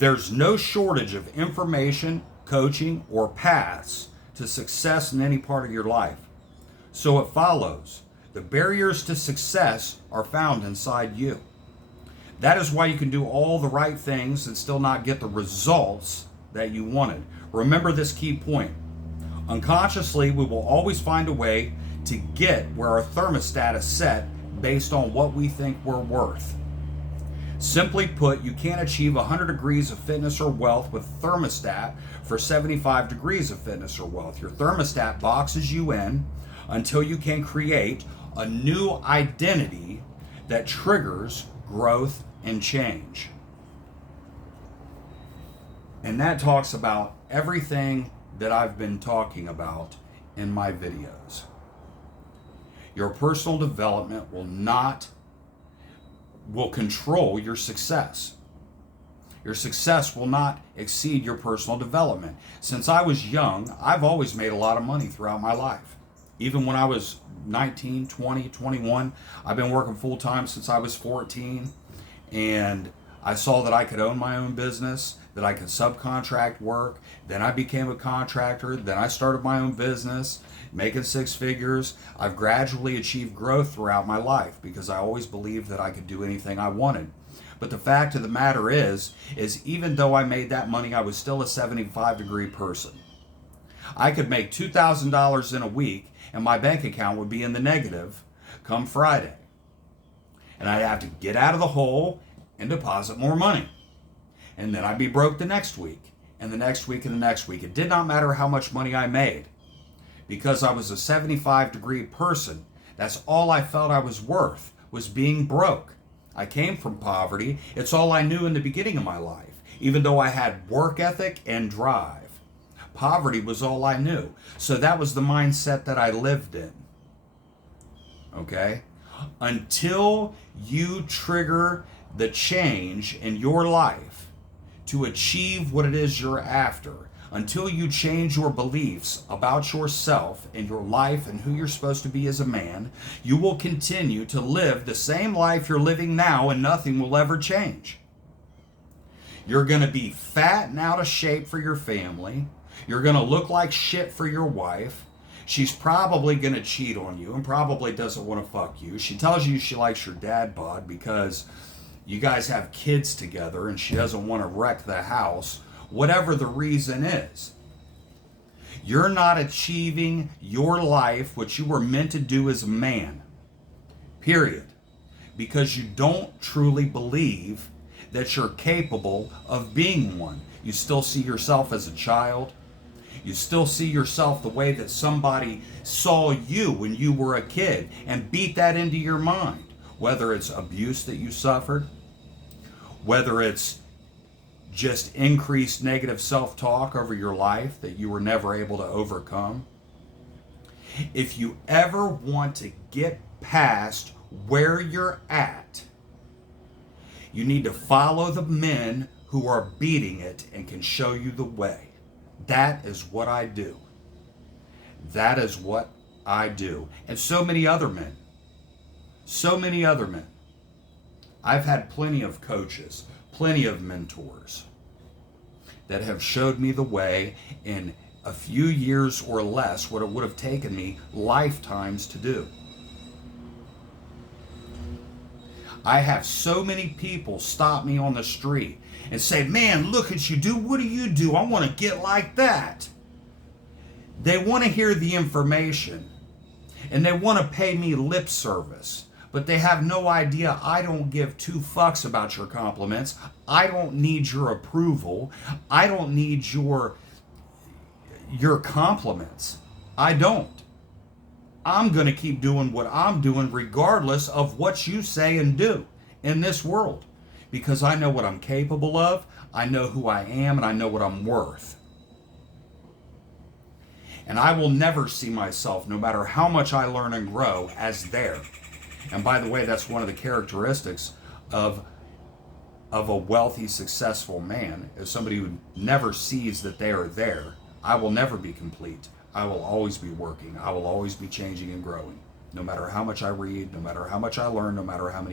There's no shortage of information, coaching, or paths to success in any part of your life. So it follows, the barriers to success are found inside you. That is why you can do all the right things and still not get the results that you wanted. Remember this key point. Unconsciously, we will always find a way to get where our thermostat is set based on what we think we're worth. Simply put, you can't achieve 100 degrees of fitness or wealth with a thermostat for 75 degrees of fitness or wealth. Your thermostat boxes you in until you can create a new identity that triggers growth and change. And that talks about everything that I've been talking about in my videos. Your personal development will control your success. Your success will not exceed your personal development. Since I was young, I've always made a lot of money throughout my life. Even when I was 19, 20, 21, I've been working full time since I was 14. And I saw that I could own my own business, that I could subcontract work. Then I became a contractor. Then I started my own business, making six figures. I've gradually achieved growth throughout my life because I always believed that I could do anything I wanted. But the fact of the matter is even though I made that money, I was still a 75-degree person. I could make $2,000 in a week and my bank account would be in the negative come Friday. And I'd have to get out of the hole and deposit more money. And then I'd be broke the next week, and the next week, and the next week. It did not matter how much money I made. Because I was a 75-degree person, that's all I felt I was worth, was being broke. I came from poverty. It's all I knew in the beginning of my life, even though I had work ethic and drive. Poverty was all I knew. So that was the mindset that I lived in. Okay? Until you trigger the change in your life to achieve what it is you're after, until you change your beliefs about yourself and your life and who you're supposed to be as a man, you will continue to live the same life you're living now and nothing will ever change. You're going to be fat and out of shape for your family. You're going to look like shit for your wife. She's probably going to cheat on you and probably doesn't want to fuck you. She tells you she likes your dad bod because you guys have kids together and she doesn't want to wreck the house. Whatever the reason is, you're not achieving your life, what you were meant to do as a man, period. Because you don't truly believe that you're capable of being one. You still see yourself as a child. You still see yourself the way that somebody saw you when you were a kid and beat that into your mind. Whether it's abuse that you suffered, whether it's just increased negative self-talk over your life that you were never able to overcome. If you ever want to get past where you're at, you need to follow the men who are beating it and can show you the way. That is what I do. That is what I do. And so many other men. So many other men. I've had plenty of coaches, plenty of mentors that have showed me the way in a few years or less what it would have taken me lifetimes to do. I have so many people stop me on the street and say, man, look at you, dude. What do you do? I want to get like that. They want to hear the information and they want to pay me lip service, but they have no idea I don't give two fucks about your compliments. I don't need your approval. I don't need your compliments. I don't. I'm going to keep doing what I'm doing regardless of what you say and do in this world. Because I know what I'm capable of, I know who I am, and I know what I'm worth. And I will never see myself, no matter how much I learn and grow, as there. And by the way, that's one of the characteristics of a wealthy, successful man, is somebody who never sees that they are there. I will never be complete. I will always be working. I will always be changing and growing. No matter how much I read, no matter how much I learn, no matter how many